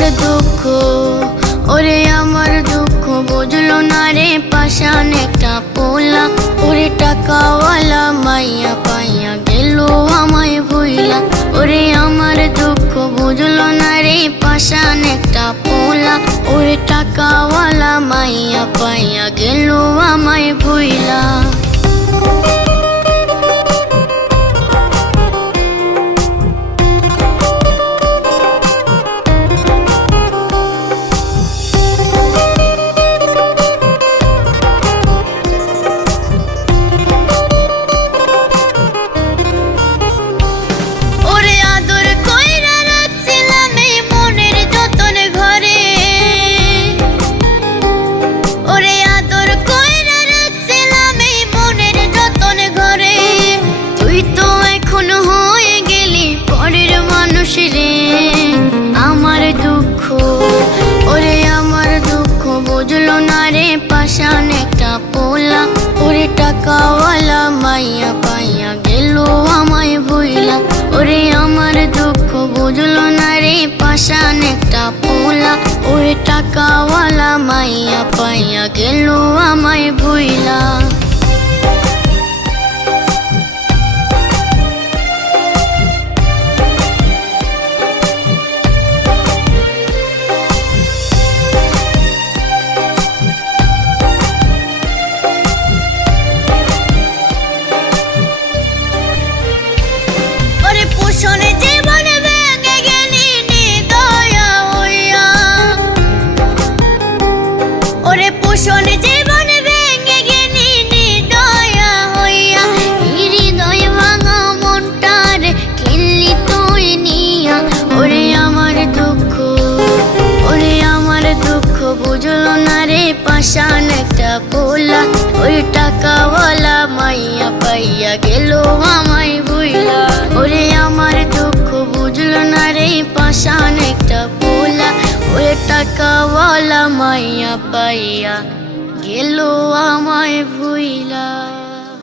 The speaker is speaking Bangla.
দুঃখ, ওরে আমার দুঃখ, বুঝলো না রে পাশান একটা পোলা। ওরে টাকাওয়ালা মাইয়া পাইয়া গেল আমায় ভুইলা। ওরে আমার দুঃখ, বুঝলো না রে পাশান একটা পোলা। ওরে টাকাওয়ালা মাইয়া পাইয়া গেল আমায় ভুইলা। টাকাওয়ালা মাইয়া পাইয়া গেল আমায় ভুইলা। ওরে আমার দুঃখ বুঝলো না রে পাশান একটা পোলা। ওরে টাকাওয়ালা মাইয়া পাইয়া গেল আমায় ভুইলা। টাকাওয়ালা মাইয়া পাইয়া গেল আমায় ভুইলা?